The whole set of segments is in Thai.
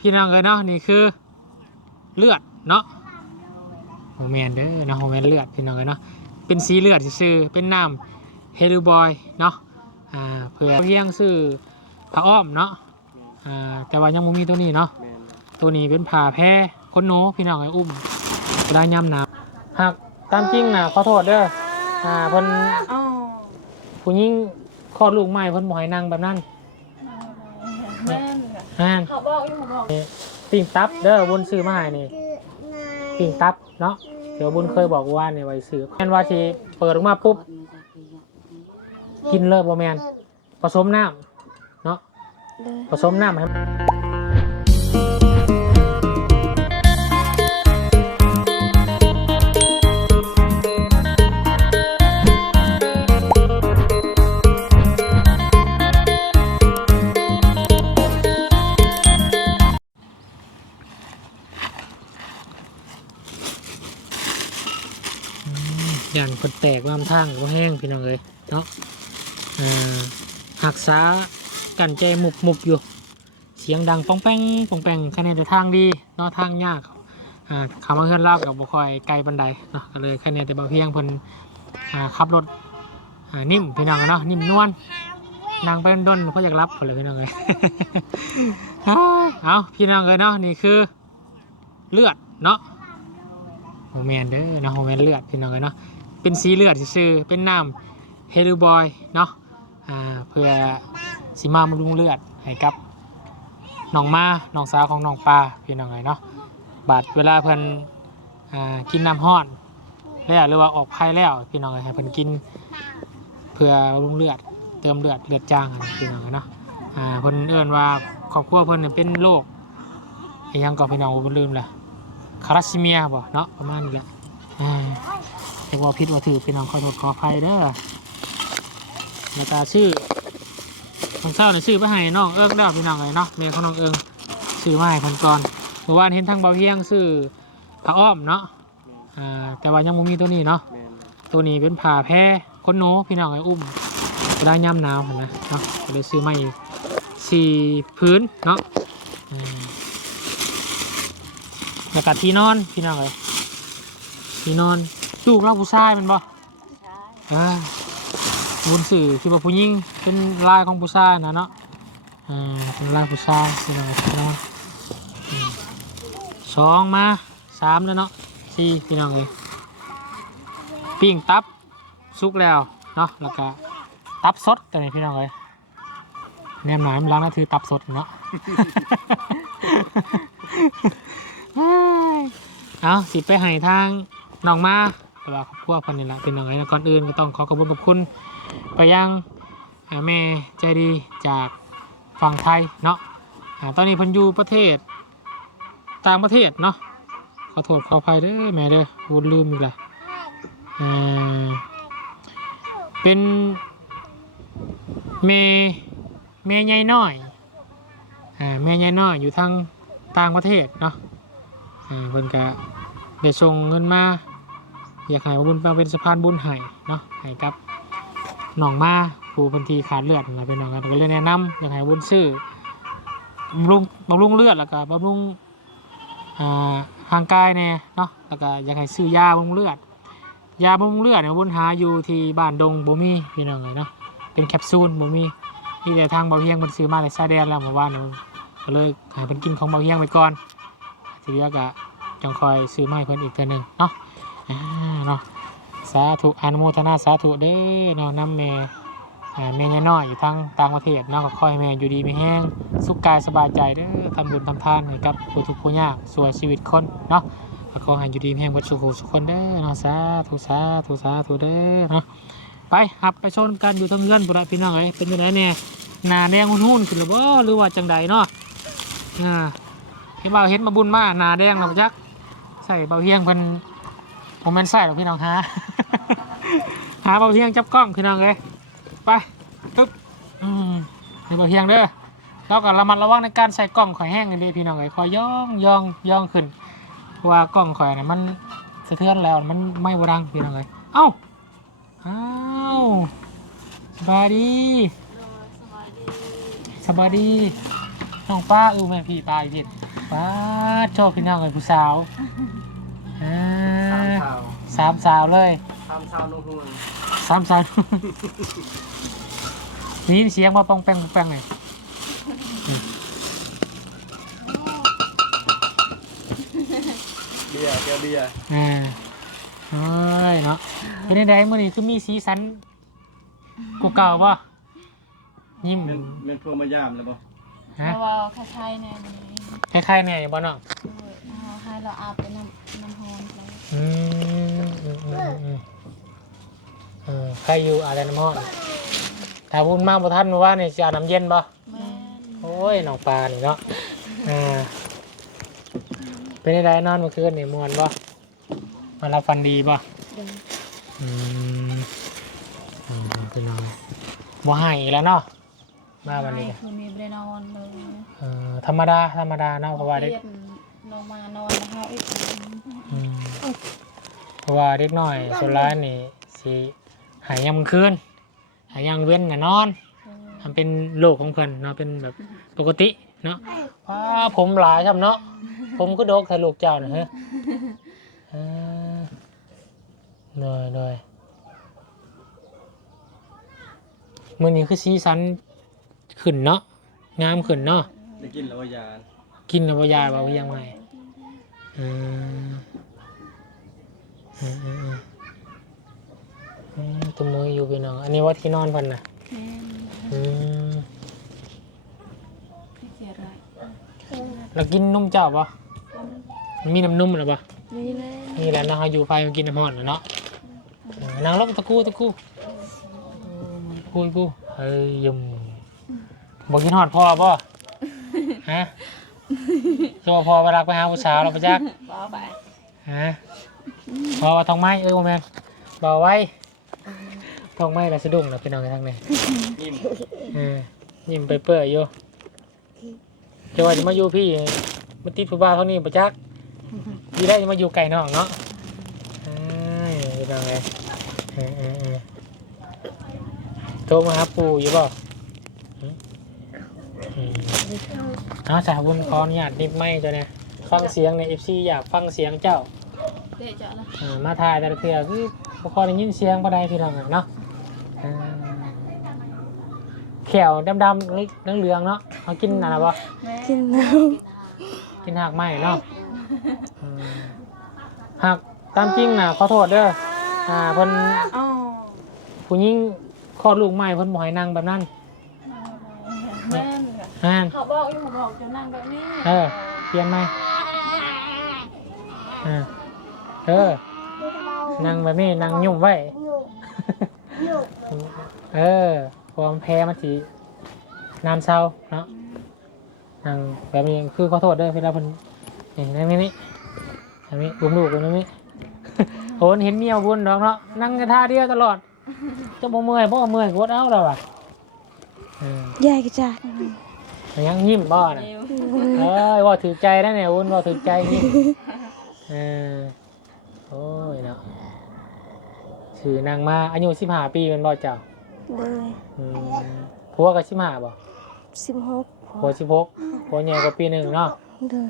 พี่น้องเอ้ยเนาะนี่คือเลือดเนาะโฮแมนเด้อเนาะโฮแมนเลือดพี่น้องเอ้ยเนาะเป็นสีเลือดซื่อเป็นน้ำเฮลูบอยเนาะอ่าเพื่อเพียงซื้อผ้าอ้อมเนาะอ่าแต่ว่ายังบ่มีตัวนี้เนาะตัวนี้เป็นผ่าแพ้คนหนพี่น้องไอ้อุ้มได้ย่ำหนาหากตามจริงนะขอโทษเด้ออ่าเพิ่นผู้หญิงคลอดลูกใหม่เพิ่นบ่ให้นั่งแบบนั้น แม่ ห่านเขาบอกอยู่เขาบอกปิ่งตับเด้อบุญซื้อมาให้นี่ปิ่งตับเนาะเดี๋ยวบุญเคยบอกว่านี่ไว้ซื้อแม่นว่าที่เปิดออกมาปุ๊บกินเลยบ่แมนผสมน้ำเนาะผสมน้ำให้ามทางก็แห้งพี่น้องเอ้ยเนาะหักษากันใจหมุบหมุบอยู่ เสียงดังป้องแป้งป้องแป้งคะแนนแต่ทางดีเนาะทางยากคำว่าเพื่อนเล่ากับบุคอยไกลบันไดเนาะก็เลยคะแนนแต่บาเพียงเพิ่นขับรถนิ่มพี่น้องเนาะนิ่มนวลนางไปด้นเพราะอยากรับคนเลยพี่น้องเลยเอาพี่น้องเลยเนาะนี่คือเลือดเนาะโฮแมนเด้อนะโฮแมนเลือดพี่น้องเลยเนาะ เป็นสีเลือดซื่อเป็นน้ำเฮลูบอยเนาะเพื่อสีมาบำรุงเลือดให้กับน้องมาน้องสาวของน้องปลาพี่น้องไงเนาะบาดเวลาเพิ่นกินน้ำห้อนแล้วหรือว่าออกไข่แล้วพี่น้องไงให้เพิ่นกินเพื่อบำรุงเลือดเติมเลือดเลือดจางอะพี่น้องไงเนาะเพิ่นเอิ้นว่าครอบครัวเพิ่นเป็นโรคอิหยังก็พี่น้องบ่ลืมละคาราซิเมียบ่เนาะประมาณนี้แหละ อ่าแต่ว่าผิดว่าถือพี่น้องขอโทษขออภัยเด้อแล้วก็ชื่อของเช้าเนี่ยซื้อไปให้น้องเอิ้งได้อพี่น้องเลยเนาะเมียของน้องเอิ้งซื้อมาให้พันก่อนเมื่อวานเห็นทางเบาเฮียงซื้อผ้าอ้อมเนาะอ่าแต่ว่ายังบ่มีตัวนี้เนาะตัวนี้เป็นผ้าแพร่คนหนพี่น้องไอ้อุ้มได้ย่ำหนาวเห็นไหมเนาะก็เลยซื้อมาอีกสี่พื้นเนาะอืมแล้วก็ที่นอนพี่น้องเลยที่นอน ลูกเราผู้ชายแมันบ่ใช่อ่าบุญสื่อคิดว่าผู้หญิงเป็นลายของผู้ชายนะเนาะอ่าเป็นลายผู้ชายพี่น้องพี่น้องอืมสองมาสามแล้วเนาะสี่พี่น้องเลยปิ้งตับสุกแล้วเนาะแล้วก็ตับสดตัวนี้พี่น้องเลยแนมหน่อยมันล้างนาทีตับสดเนาะเฮ้ยเอาสิไปให้ทางน้องมา แต่ว่าครอบครัวเพันนี่แหละเป็นน้องไงก่อนอื่นก็ต้องขอขอบคุณขอบคุณไปยังแม่ใจดีจากฝั่งไทยเนาะตอนนี้เพันอยู่ประเทศต่างประเทศเนาะขอโทษขออภัยเด้อแม่เด้อพูดลืมอีกละอ่าเป็นเมเมใหญ่น้อยอ่าแม่ใหญ่น้อยอยู่ทางต่างประเทศเนาะอ่าเพิ่นก็ได้ส่งเงินมา อยากให้บุญมาเป็นสะพานบุญให้เนาะให้กับหนองมาผู้เพันทีขาดเลือดเราเป็นน้องกันก็เลยแนะนำอยากให้บุญซื้อบำรุงบำรุงเลือดแล้วก็บำรุงอ่าร่างกายเนี่ยเนาะแล้วก็อยากให้ซื้อยาบำรุงเลือด ยาบำรุงเลือดเนี่ยบุญหาอยู่ที่บ้านดงบ่มีพี่น้องเลยเนาะเป็นแคปซูลบ่มีมีแต่ทางเบาเฮียงมันซื้อมาเลยซาแดนแล้วเมื่อวานเนี่ยก็เลยให้เพิ่นกินของเบาเฮียงไปก่อนทีเดียวก็จังคอยซื้อไมาให้เพิ่นอีกเทื่อหนึงเนาะ อ่าเนาะสาธุอนุโมทนาสาธุเด้อเนาะน้ำแม่อ่าแม่ยายน้อยอยู่ทางต่างประเทศเนาะก็คอยแม่อยู่ดีไม่แห้งสุขกายสบายใจเด้อทำบุญทำทานให้กับผู้ทุกข์ผู้ยากส่วนชีวิตคนเนาะก็ขอให้อยู่ดีไม่แห้งวัดสุขสุขคนเด้อเนาะสาธุสาธุสาธุเด้อเนาะไปหับไปชนกันอยู่ทางเงื่อนบุรีพี่น้องเอ้ยเป็นยังไงเนี่ยหนาแดงหุ่นขึ้นหรือบ่หรือว่าจังใดเนาะอ่าพี่เบาเฮ็ดมาบุญมาหนาแดงเราจักใส่เบาเฮียงเพิ่น ผมเป็นใส่หรอกพี่น้องฮะ หาเบาเฮียงจับกล้องพี่น้องเลยไปปึ๊บอืมให้เบาเฮียงเด้อแล้วก็ระมัดระวังในการใส่กล้องข่อยแห้งกันดีพี่น้องเลยคอยย่องย่องย่องขึ้นเพราะว่ากล้องข่อยน่ะมันสะเทือนแล้วมันไม่บดังพี่น้องเลยเอ้าเอ้าสบายดีสบายดีสบายดีน้องป้าอู้แม่พี่ป้าอีกทีป้าโชคพี่น้องเลยผู้สาว สามสาวสามสาวเลยสามสาวนุ่งห่วงสามสาวนี่เสียงมาปองแปงปองแปงเลยเบียร์แกเบียร์อ่าเฮ้ยเนาะเป็นไงมื่อนี้คือมีสีสันกูเก่าป่ะยิ้มเป็นเป็นพวกมายามเลยบ่ฮะเพราะว่าคล้ายๆเนี่ยนี่คล้ายๆเนี่ยอยู่บ้านเนาะ เอาให้เราอาบเป็นน้ำน้ำฮ อืมอืมอืมอืมเออใครอยู่อะไรน้ำห้อนถ้าพูดมากบ่ท่านว่านี่จะน้ำเย็นป่ะแม่นโอ้ยน้องปลานี่เนาะอ่าเป็นไงนอนเมื่อคืนนี่มวนป่ะมารับฟันดีป่ะเดินอืมอืมเป็นน้องบ่ใหายอีกแล้วเนาะมาวันนี้ก็คืนนี้ไม่ได้นอนเลยเออธรรมดาธรรมดาเนาะเพราะว่าเด็กเรียน ลงมานอนแล้วเขาอีกอืมเพราะว่าเด็กน้อยส่วนร้ายนี่สิหายยามกลางคืนหายยามเว้นน่ะนอนทำเป็นโลกของเพิ่นเนาะเป็นแบบปกติเนาะว้าผมหลายครับเนาะผมก็ดกแต่ลูกเจ้าน่ะเฮ้ยเออโดยโดยมื้อนี้คือสีสันขึ้นเนาะงามขึ้นเนาะ ได้กินแล้วว่ายา กินแล้วบ่ยายว่าบ่ยังไงอืม อืมอืมอืมอืมตัวมืออยู่พี่น้อง อันนี้ว่าที่นอนเพันนะแม่อืมพี่เกียรอะไรแล้วกินนมเจ้าปะมันมีน้ำนุ่มหรือปะนี่เลยนี่แหละเนาะเขาอยู่ไฟมันกินน้ำหอนน่ะเนาะนางลบตะกูตะกูตะกูตะกูเฮ้ยยมบอกกินหอดพ่อปะฮะ ชัวาพ่อไปรักไปหาผู้สาวเราไปจักบ่ไปฮะพอว่าทองไม้เออโมแมนเบาไว้ทองไม้กระสะดุ้งนะพี่น้องกันทั้งนี้นิ่มเออยิ้มไปเปื่อยอยู่จะว่าจะมาอยู่พี่มาติดผู้บ่าวเท่านี้ประจักดีได้จะมาอยู่ไก่น้องเนาะเอ้ยพี่น้องเลยเออเออเออโทรมาหาปู่อยู่เปล่าหึอืม เอาสาวบุญขออนุญาตนิบไม่เจ้าเนี่ยฟังเสียงในเอฟซีอยากฟังเสียงเจ้าเดี๋ยวจะละอ่ามาถ่ายแต่ละเพื่อคือบ่พอได้ยินเสียงบ่ได้พี่น้องอะเนาะอ่าแขวดำๆเหลืองๆเนาะเขากินอะไรบ่ แม่กินน้กินหักไหมเนาะอืมหักตามจริงน่ะขอโทษเด้ออ่าเพิ่นำอ๋อผู้หญิงคลอดลูกใหม่เพิ่นบ่ให้นั่งแบบนั้นแม่นค่ะ อ่านเขาบอกอยู่เขาบอกจะนั่งแบบนี้เออเปลี่ยนไหมอ่าเออ นั่งแบบนี้นั่งยุ่มไว้ เออความแพ้มันสีนานเศร้าเนาะนั่งแบบนี้คือขอโทษเด้อเวลาเพิ่นนี่นั่งนี่นี่อันนี้บุ้มลูกกันนี่โหนเห็นเมียบุญดอกเนาะนั่งกันท่าเดียวตลอดจะบ่เมื่อยบ่เมื่อยกดเอาแล้วอะเออำยา ยก็จากแต่ยังยิ้มบ่น่ะนิ้วเอ้ยว่าถือใจนะเนี่ยวุ้นว่าถือใจยิ้มเออโอ้ยเนาะถือนางมาอายุสิบห้าปีเป็นบ่เจ้าเลยอืมผัวกับสิบห้าบ่สิบหกผัวสิบหกผัวใหญ่กว่าปีหนึ่งเนาะเลย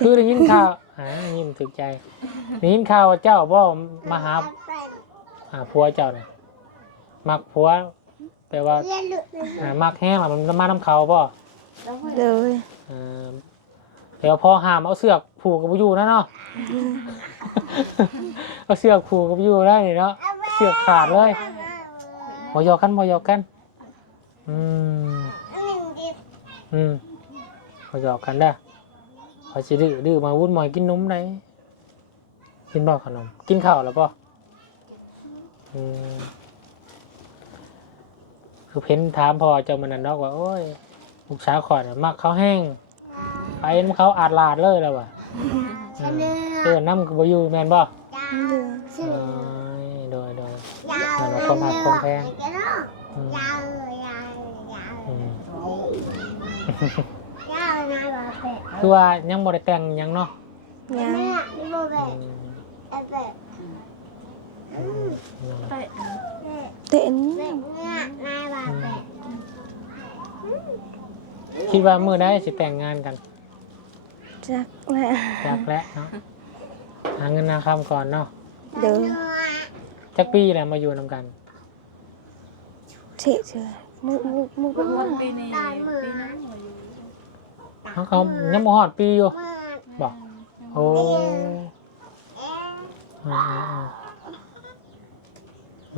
คือได้ยินข่าวอ่ายิ้มถึกใจได้ยินข่าวว่าเจ้าบ่มาหาหาผัวเจ้าน่ะมักผัว แปลว่าอ่ามักแห้งอะมันมาน้ำเขาบ่เลยเออแปลว่าพอห้ามเอาเสือกผูกกับอยู่นะเนาะเอาเสือกผูกกับอยู่ได้นี่เนาะเสือกขาดเลยบอยอกันบอยอกัน อืมอืมบอยอกันได้อพอสิดื้อดื้อมาวุ่นวายกินนมได้กินบ่ขนม กินข้าวแล้วป่อืม คือเพ้นถามพอเจ้ามันนั่นดอกว่าโอ้ยลูกสาวขอดน่ะมักเขาวแห้งไปน้ำเขาอาดลาดเลยแล้วว่ะอืมเออน้ำกับบอยู่แมนบ่เลยเอ้ยโดยโดยนั่นว่าความหักความแพงอืมอืมคือว่ายังบ่ได้แต่งหยังเนาะยังอืมอืมไปเต้นอืม คิดว่ามื้อใดสิแต่งงานกันจักแหละจักแล้วเนาะหาเงินหาคำก่อนเนาะโดยจักปีแหละมาอยู่นำกัน เฉยเฉยมุกมุกมุกวันมุกปีนี้ปีนั้นมาอยู่เขาเขายังบ่ฮอดปีอยู่บอกโอ้อ่าๆๆ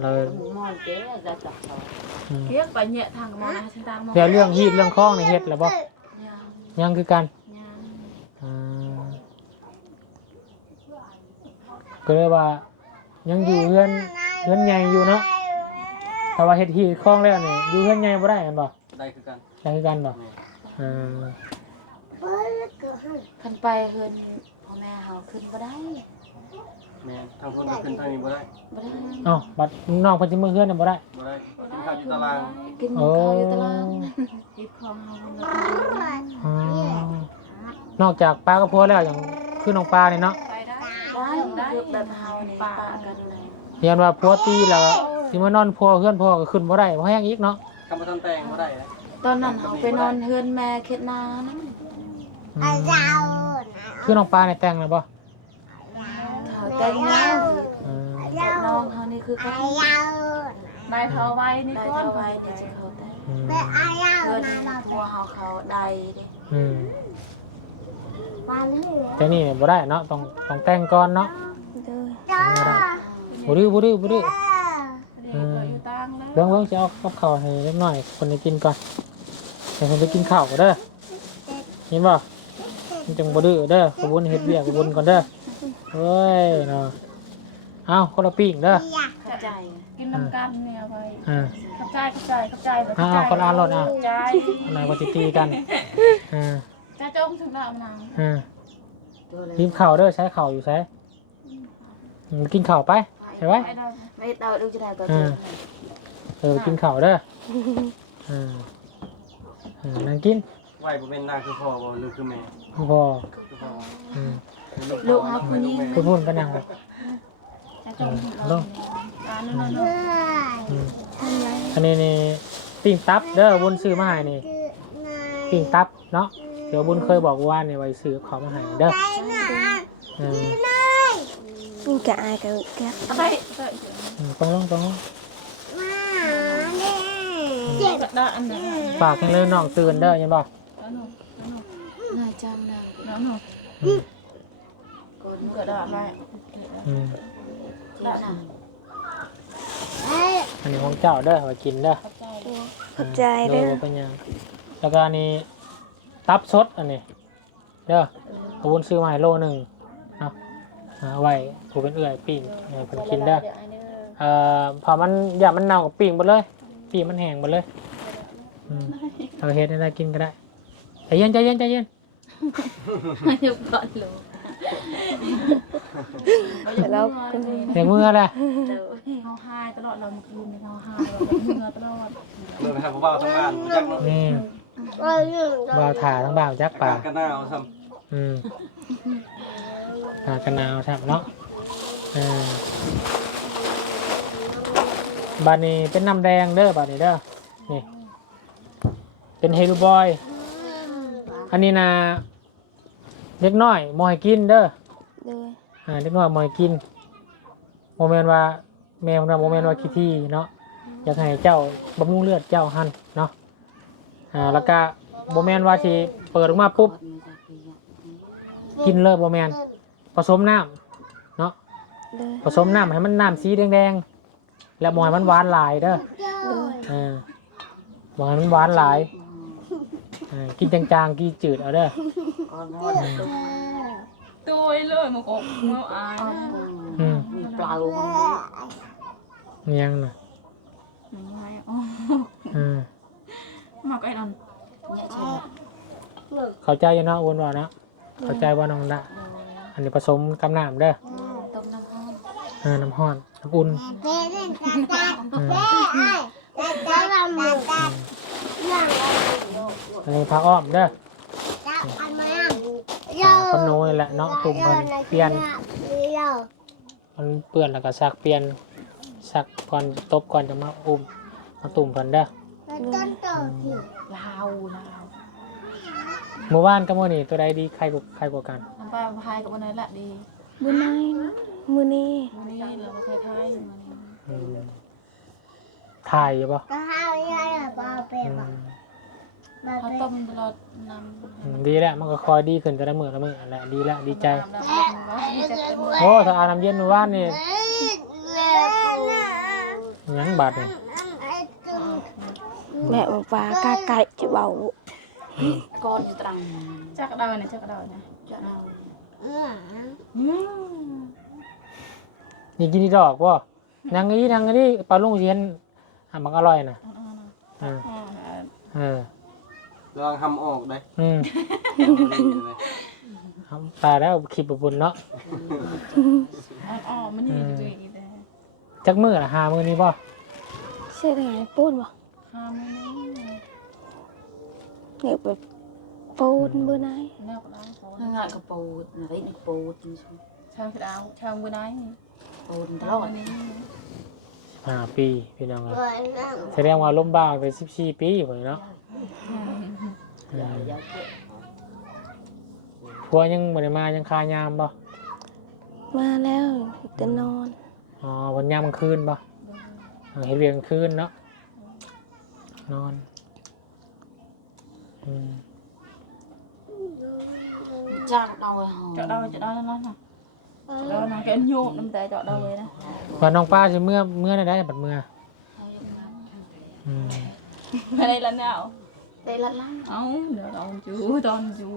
เลย mòn kế là ra chọc rồi อืมเรียกไปเหยียทางมอนะฉันตามมอเดี๋ยวเรื่องฮีดเรื่องคล้องในเฮ็ดแล้วบ่ยังยังคือกันยังอ่าก็เลยว่า ยังอยู่เฮือนเฮือนใหญ่อยู่เนาะแต่ว่าเฮ็ดฮีดคล้องแล้วนี่อยู่เฮือนใหญ่บ่ได้แม่นบ่ได้คือกันได้คือกันบ่อ่าขึ้นไปขึ้นพ่อแม่เขาขึ้นบ่ได้ แม่นทางคนก็ขึ้นทางนี้บ่ได้บ่ได้เอ้าบัดน้องเพิ่นสิมาเฮือนน่ะบ่ได้ บ่ได้กินข้าวอยู่ตารางกินโอ้ข้าวอยู่ตารางคิดของเราอ๋อนอกจากปลากระพัวแล้วอย่างคือน้องปลานี่เนาะไปได้ได้คือแบบเฮานี่ปะกันเลย เรียนว่าพัวตีแล้วสิมานอนพัวเฮือนพัวก็ขึ้นบ่ได้บ่แห้งอีกเนาะคำว่าทันแต่งบ่ได้นะตอนนั้นเขาไปนอนเฮือนแม่เข็ดนานั่นอืมคือน้องปลาในแต่งแล้วบ่เขา แต่งงานอืมน้องเขานี่คือเขาได้เทาไว้นี่ก้อนไว้เดี๋ยวจะเขาแต่งอืมเฮือนพัวเขาเขาได้เด้อืมแต่นี่บ่ได้เนาะต้องต้องแต่งก่อนเนาะบ่ดื้อบ่ดื้อบ่ดื้อเด็กเราอยู่ต่างเบิ่งเบิ่งสิเอากับข้าวให้เล็กน้อย คนได้กินก่อนให้คนไปกินข้าวก่อนเด้อเห็นบ่มันจังบ่ดื้อเด้อกระบุนเฮ็ดเวียกกระบุนก่อนเด้อ เฮ้ยเนาะเอาคนละปิ้งเด้อเข้าใจกินน้ำกันเนี่ยไปอ่าขับใจขับใจขับใจอ่าเอาคนละอันรถอะใจอะไรก็สิตีกันอ่าจะจงถึงหน้านางอ่าตัวเลยกินข้าวเด้อใช้ข้าวอยู่ใช้อืมกินข้าวไปใช่ไหมไปได้ไม่เอาดูจะได้ตัวเจ็บเออกินข้าวเด้ออ่าอ่านั่งกินไหวบ่เป็นหน้าคือพ่อบ่หรือคือแม่พอคือพ่ออืม ลูกเขาคนนี้พูดพูดก็นั่งเลยจะจงถึงลงการนั่นนั่นอืมอันนี้นี่ปิ้งตับเด้อบุญซื้อมาให้นี่ปิ้งตับเนาะเดี๋ยวบุญเคยบอกว่าเนี่ยไว้ซื้อของมาให้เด้ออืมมีกะอายกับแกะอะไรก็อืมต้องลงต้องลงเจ็บได้อันนั้นฝากให้เลยน้องตื่นเด้อยันบอกแล้วหนูน่าจำได้แล้วหนูอืมก่อน เกิดอะไรอืมอันนี้ของเจ้าเด้อไว้กินเด้อขับใจขอบใจเด้เด้ออเป็นหยังแล้วก็อันนี้ตับสดอันนี้เด้อขบุญซื้อมาให้โลหนึ่งเนาะเอาไว้ผูเป็นเอื่อยปิ้งให้เพิ่นกินเด้อเอ่อพอมันอย่ามันเน่ากับปิ้งหมดเลยปิ้งมันแห้งหมดเลยอืมเอาเฮ็ดให้ได้กินก็ได้ใจเย็นใจเย็นใจเย็น เดี๋ยวก่อน ลูกแต่เราเดี๋ยวมือแหละเดี๋ยวเขาหายตลอดเราคืนเขาหายเราเมื่อตลอดเมื่อไปหาผู้บ่าวทำงานจักเนาะนี่บ่าวถ่าทั้งบ่าวจักอาป่ากาศก็หนาวซ้ำอืมปากกันหนาวครับเนาะเออบาดนี้เป็นน้ำแดงเด้อบาดนี้เด้อนี่เป็นเฮลูบอย อันนี้นะเล็กน้อยมอยกินเด้อ โดยอ่าเล็กน้อยมอยกินโมเมนว่าแมวนะโมเมนว่าคิที่เนาะอยากให้เจ้าบำรุงเลือดเจ้าหันเนาะอ่าแล้วก็โมเมนว่าที่เปิดออกมาปุ๊บกินเลยโมเมนผสมน้ำเนาะโดยผสมน้ำให้มันน้ำสีแดงๆแล้วบอยมันหวานหลายเด้อโดยอ่าบอยมันหวานหลายอ่ากินจางๆกินจืดเอาเด้อก่อน นอนตัวเลยมันก็มืออายอืม มีปลายังน่ะมันไงอ๋ออืมมาไอ้นั่นเนี่ยใช่เข้าใจอยู่เนาะอ้วนว่าเนาะเข้าใจว่าน้องละอันนี้ผสมกับน้ำเด้อต้มน้ำร้อนเออน้ำห้อนน้ำอุ่นอืมอันนี้ผ้าอ้อมเด้อ ขนหนูนี่แหละเนาะตุ่มมันเปลี่ยนมันเปื้อนแล้วก็ซักเปลี่ยนซักก่อนตบก่อนจะมาอุ้มมาตุ่มกันเด้อลาวลาวหมู่บ้านกับหมู่นี่ตัวใดดีใครกว่าใครกว่ากันน้ำปลาพายกับวันนั้นละดีมือไหนมือนี้วันนี้เราก็เคยทายอยู่มันอืมถ่ายอยู่ปะก็ห้าวยังไงบ้าเป็อืนม เขาต้มตลอดน้อืมดีแล้วมันก็คอยดีขึ้นแต่ละมื้อละมื้อนั่นแหละดีแล้วดีใจำน้ำน้ำดีใจเต็มเลยโอ้ถ้าอาบน้ำเย็นหมู่บ้านนี่หยังบาดนี่แม่บอกว่ากาไก่จะเบาก้อนอยู่ตรังจักรดาวเนี่ยจักรดาวเนี่ยจะเอานี่กินนี่ดอกบ่นางนี้นางนี้ปลาลุงสิเห็นอะมันอร่อยน่ะเออเออ ลองทำออกได้อืมครับตายแล้วคลิปบุญเนาะอ๋อมันอยู่จุยแต่จักมือละหามือนี้ป่ะเสียดายปูนบ่ข้ามันนี่เนี่ยแบบปูนมือไหนแนวกระดาวเขางานกระปูดอะไรนี่ปูดชาวกระดาวชาวมือไหนปูดตตลลออดดนี้ห้าปีพี่น้องอะแสดงว่าล้มบ้าไปสิบสี่ปีอยู่เนาะอย่า อย่าเก็บพัวยังบ่ได้มายังคายามป่ะมาแล้วจะนอน อ๋อวันยามกลางคืนป่ะเห็นเรียงคืนเนาะนอนอืมจ้างเอาไว้หอเจาะดาวเจาะดาวนั่นน่ะดาวนั่นแกโยกน้ำแต่เจาะดาวเลยนะว่าน้องป้าจะเมื่อเมื่อได้ได้บัดเมื่ออืมไม่ได้ละแนว ได้ละล่างเอ้าเดี๋ยวเราจูตอนจู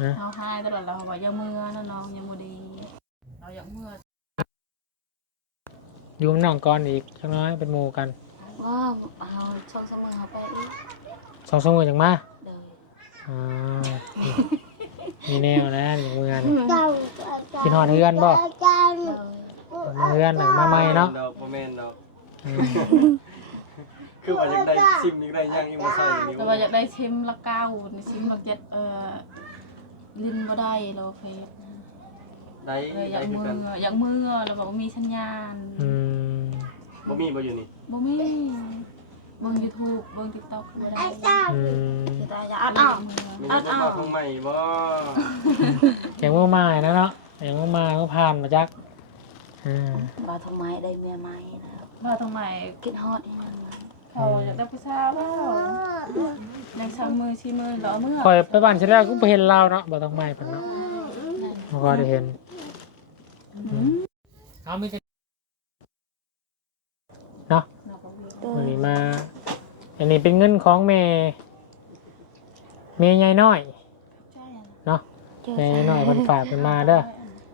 ฮะเราหายตลอดเราบอกยังมือนะน้องยังบ่ดี เราอยากมืออยู่กับน้องก่อนอีกจักหน้อยเป็นหมู่กันว่าเอาช่องสมือเขาไปอีกสองสามมือจังมาเดินอ่ามีแนวนะอย่างเมื่อนี่กินหอดเฮือนบ่ เดินมาเฮือนหนังมาใหม่เนาะ ดอกบ่แม่นดอก อืม คือว่าอยากได้ซิมนี่ได้ย่างอีกมาใส่นี่แต่ว่าอยากได้ชิมละเก้าชิมละเจ็ดเออลินบ่ได้เราเฟซได้เอออยาได้กคือมืกันออยากมือเราบอกว่ามีสัญญาณอืมบ่มีบ่อยู่นี่บ่มีเบิ่ง YouTube เบิ่ง TikTok บ่ได้อืมจะได้อย่าอัดเอามีแต่มาทางใหม่บ่อย่างเมื่อมานะเนาะอย่างเมื่อมาก็ผ่านมาจักอ่าบาทำไมได้เมียไหมนะครับมาทำไมคิดฮอดอีกนั่น เขาอยากได้ผู้ชายเปล่าอยากชังมือชี้มือเหรอเมื่อคอยไปบ้านเชลล์ก็ไปเห็นเราเนาะบ่ต้องไม่เพิ่นเนาะบ่ก็ได้เห็นอืมเอามีแต่เนาะตัววันนี้มา อันนี้เป็นเงินของแม่แม่ใหญ่น้อยใช่อะเนาะเจอแม่ใหญ่น้อยเพิ่นฝากเพิ่นมาเด้อ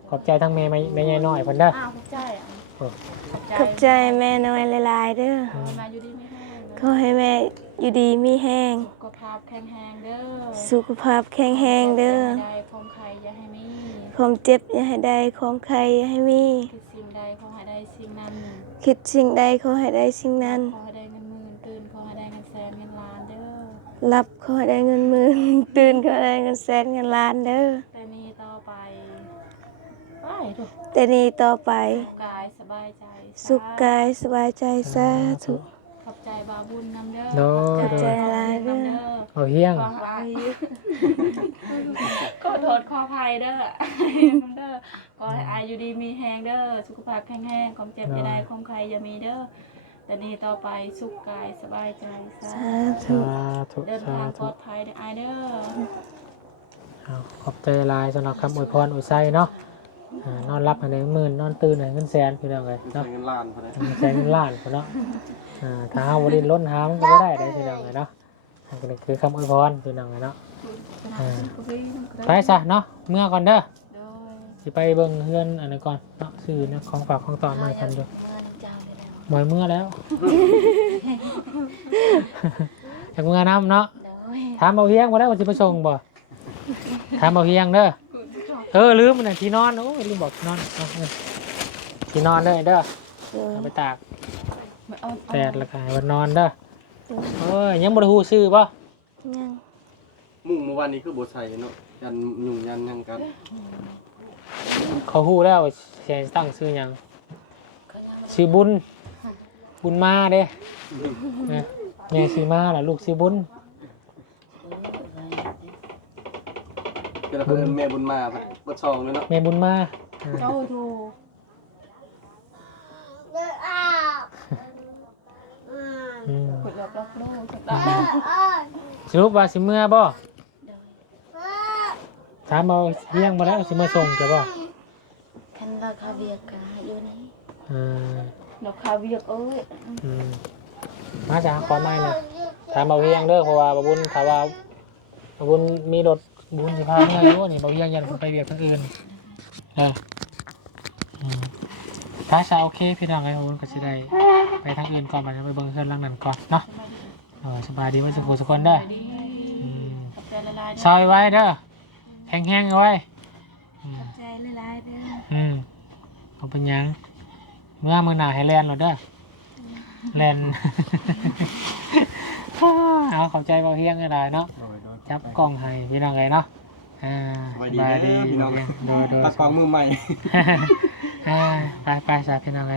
ขอบใจทั้งแม่แม่ใหญ่น้อยเพิ่นเด้ออ้าวใช่อะโอ้ขอบใจแม่น้อยหลายๆเด้อมาอยู่ดีไม่แห้ง ขอให้แม่อยู่ดีมีแห้ง สุขภาพแข็งแรงเด้อสุขภาพแข็งแรงเด้อได้ความใครอย่าให้มีความเจ็บอย่าให้ได้ความใครอย่าให้มีคือสิ่งใดขอให้ได้สิ่งนั้นคิดสิ่งใดขอให้ได้สิ่งนั้น ขอให้ได้เงินหมื่นตื่นขอให้ได้เงินแสนเงินล้านเด้อรับขอให้ได้เงินหมื่น ตื่นขอให้ได้เงินแสนเงินล้านเด้อ แต่นี้ต่อไปไปถูกแต่นี้ต่อไป กายสบายใจ สุขกายสบายใจสาธุข อบใจบาบุญนำเด้อโดขอบใจโดหลายเด้อ นำเด้อเอาเฮียง ขออายขอโทษขออภัยเด้อเด้อขอให้อายอยู่ดีมีแฮงเด้อสุขภาพแข็งแรงความเจ็บอย่าได้ความใครอย่ามีเด้อแต่นี้ต่อไปสุขกายสบายใจสาสาธุธุสาธุ เดินสาทางปธุลอดภัยเด้ออายเด้อ เอาขอบใจหลายสำหรับคำอวยพรอวยไส้เนาะอ่านอนรับให้ได้หมื่นนอนตื่นให้เงินแสนพี่น้องเลยใส่เนาะเงินล้านพอได้เงินแสนเงินล้านพุ่นเนาะ อ่าถ้าเอาบริล้นหามันก็บ่ได้ได้พี่น้องเลยเนาะอันนี้คือคำอวยพรพี่น้องเลยเนาะ อ่า ไปซะเนาะเมื่อก่อนเด้อโดยสิไปเบิ่งเฮือนอันนั้นก่อนเนาะซื้อนะของฝากของตอนมาให้ทันอยู่เมื่อนี้เจ้าได้แล้วหมอยเมื่อแล้ว อยากเมื่อน้ำเนาะเด้อถามเอาเฮียงบ่ได้ว่าสิไปส่งบ่ถามเอาเฮียงเด้อ เออลืมมันน่ะที่นอน โอ้ยลืมบอกที่นอนเอาเออที่นอนเด้อเด้อเด้อเอาไปตาก ไม่เอาแดดแล้วก็ให้วันนอนเด้อเอ้ยยังบ่ได้ฮู้ชื่อบ่ยังมุ่งเมื่อวานนี้คือบ่ใส่เนาะยันยุ่งยันหยังกันเขาฮู้แล้วว่าสิให้ตั้งชื่อหยังเขายังไม่ชื่อบุญ บุญมาเด้นะแม่ชื่อมาล่ะลูกชื่อบุญรู้อะไรเดี๋ยวเราเพิ่นแม่บุญมาเพิ่นบ่ซองเลยเนาะแม่บุญมาอ่าเจ้าโทร อืม กดรับรับ โลกสักตาสรุปว่าสิเมื่อบ่โดยถามเอาเลี้ยงมาแล้วสิมาส่งจะบ่คันราคาเบียร์กาอยู่นี่อ่าดอกคาเวียกเอ้ยอืมมาจากขอไม่นะถามเอาเพียงเด้อเพราะว่าบาบุญถามว่าบาบุญมีรถบุญสิพาเมื่ออยู่นี่บาเพียงยันไปเบียดทางอื่นเอออืมถ้าชาโอเคพี่น้องไอ้บาบุญก็สิได้ไปทางอื่นก่อนมันจะไปเบิ่งเพื่อนหลังนั้นก่อนเนาะ เออสบายดีไว้สุขสุขคนเด้อดีอืมขอบใจละลายซอยไว้เด้อแห้งๆเอาไว้อืมใจละลายเด้ออืมเอาเป็นหยังเมื่อมือหนาให้แลนหรอเด้อแลน เอาขอบใจเบาเฮียงก็ได้เนาะโดยโดยจับกล้องให้พี่น้องไงเนาะอ่าสบายดีเด้อพี่น้องโดยโดย ตากล้องมือใหม่ อ่าไปไปสาพี่น้องไง